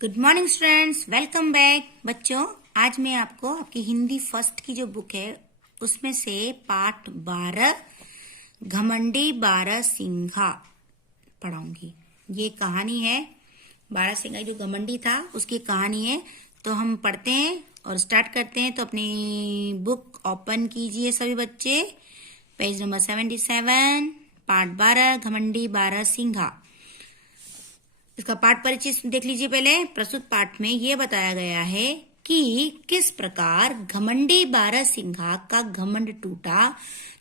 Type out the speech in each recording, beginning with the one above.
Good morning students, welcome back. बच्चों, आज मैं आपको आपकी हिंदी फर्स्ट की जो बुक है उसमें से पाठ 12 घमंडी बारहसिंघा पढ़ाऊंगी। ये कहानी है बारहसिंघा जो घमंडी था उसकी कहानी है। तो हम पढ़ते हैं और स्टार्ट करते हैं। तो अपनी बुक ओपन कीजिए सभी बच्चे, पेज नंबर 77, पाठ 12 घमंडी बारहसिंघा। इसका पाठ परिचय देख लीजिए। पहले प्रस्तुत पाठ में यह बताया गया है कि किस प्रकार घमंडी बारहसिंघा का घमंड टूटा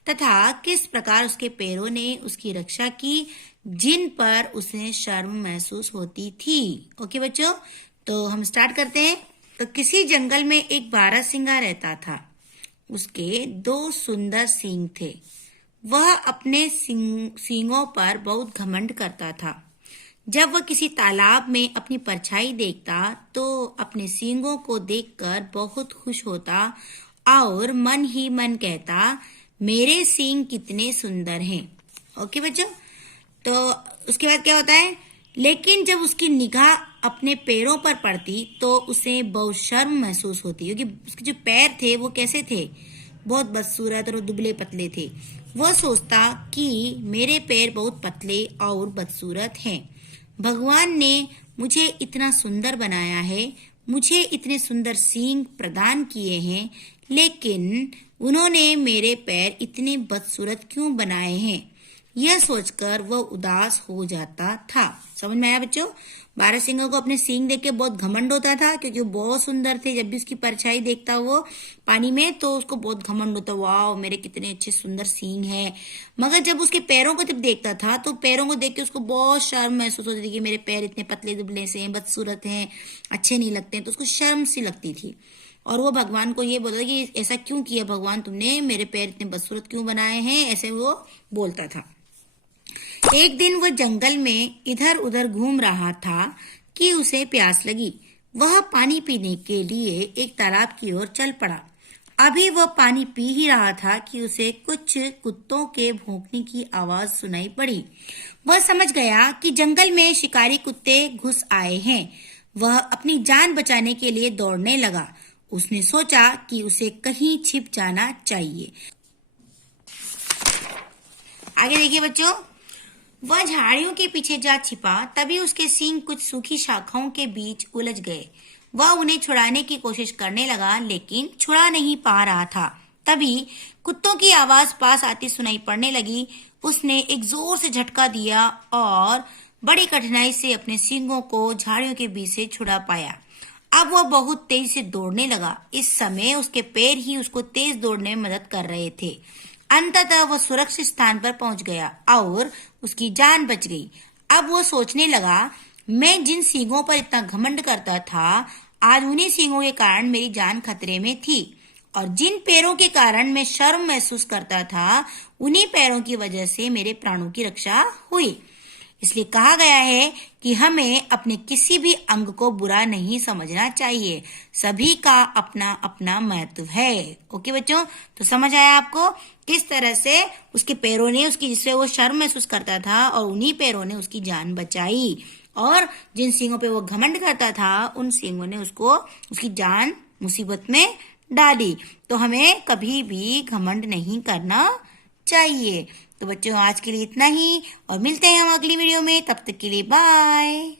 तथा किस प्रकार उसके पैरों ने उसकी रक्षा की जिन पर उसे शर्म महसूस होती थी। ओके बच्चों, तो हम स्टार्ट करते हैं। तो किसी जंगल में एक बारहसिंघा रहता था। उसके 2 सुंदर सींग थे। वह अपने सींगों पर बहुत घमंड करता था। जब वह किसी तालाब में अपनी परछाई देखता तो अपने सींगों को देखकर बहुत खुश होता और मन ही मन कहता, मेरे सींग कितने सुंदर हैं। ओके बच्चों, तो उसके बाद क्या होता है, लेकिन जब उसकी निगाह अपने पैरों पर पड़ती तो उसे बहुत शर्म महसूस होती, क्योंकि उसके जो पैर थे वो कैसे थे, बहुत बदसूरत और दुबले पतले थे। वह सोचता कि मेरे पैर बहुत पतले और बदसूरत हैं। भगवान ने मुझे इतना सुंदर बनाया है, मुझे इतने सुंदर सींग प्रदान किए हैं, लेकिन उन्होंने मेरे पैर इतने बदसूरत क्यों बनाए हैं। यह सोचकर वह उदास हो जाता था। समझ में आया बच्चों? बारहसिंघा को अपने सींग देख के बहुत घमंड होता था, क्योंकि वो बहुत सुंदर थे। जब भी उसकी परछाई देखता वो पानी में तो उसको बहुत घमंड होता, वाह मेरे कितने अच्छे सुंदर सींग हैं। मगर जब उसके पैरों को जब देखता था तो पैरों को देख के उसको बहुत शर्म महसूस होती थी कि मेरे पैर इतने पतले दुबले से हैं, बदसूरत हैं, अच्छे नहीं लगते हैं। तो उसको शर्म सी लगती थी और वो भगवान को ये बोलता कि ऐसा क्यों किया भगवान, तुमने मेरे पैर इतने बदसूरत क्यों बनाए हैं, ऐसे वो बोलता था। एक दिन वह जंगल में इधर उधर घूम रहा था कि उसे प्यास लगी। वह पानी पीने के लिए एक तालाब की ओर चल पड़ा। अभी वह पानी पी ही रहा था कि उसे कुछ कुत्तों के भौंकने की आवाज सुनाई पड़ी। वह समझ गया कि जंगल में शिकारी कुत्ते घुस आए हैं। वह अपनी जान बचाने के लिए दौड़ने लगा। उसने सोचा कि उसे कहीं छिप जाना चाहिए। आगे देखिए बच्चों, वह झाड़ियों के पीछे जा छिपा। तभी उसके सींग कुछ सूखी शाखाओं के बीच उलझ गए। वह उन्हें छुड़ाने की कोशिश करने लगा, लेकिन छुड़ा नहीं पा रहा था। तभी कुत्तों की आवाज पास आती सुनाई पड़ने लगी। उसने एक जोर से झटका दिया और बड़ी कठिनाई से अपने सींगों को झाड़ियों के बीच से छुड़ा पाया। अब वह बहुत तेज से दौड़ने लगा। इस समय उसके पैर ही उसको तेज दौड़ने में मदद कर रहे थे। अंततः वह सुरक्षित स्थान पर पहुंच गया और उसकी जान बच गई। अब वो सोचने लगा, मैं जिन सींगों पर इतना घमंड करता था, आज उन्हीं सींगों के कारण मेरी जान खतरे में थी, और जिन पैरों के कारण मैं शर्म महसूस करता था, उन्हीं पैरों की वजह से मेरे प्राणों की रक्षा हुई। इसलिए कहा गया है कि हमें अपने किसी भी अंग को बुरा नहीं समझना चाहिए। सभी का अपना अपना महत्व है। ओके बच्चों, तो समझ आया आपको किस तरह से उसके पैरों ने उसकी, जिससे वो शर्म महसूस करता था, और उन्हीं पैरों ने उसकी जान बचाई, और जिन सींगों पे वो घमंड करता था उन सींगों ने उसको, उसकी जान मुसीबत में डाली। तो हमें कभी भी घमंड नहीं करना चाहिए। तो बच्चों, आज के लिए इतना ही और मिलते हैं हम अगली वीडियो में। तब तक के लिए बाय।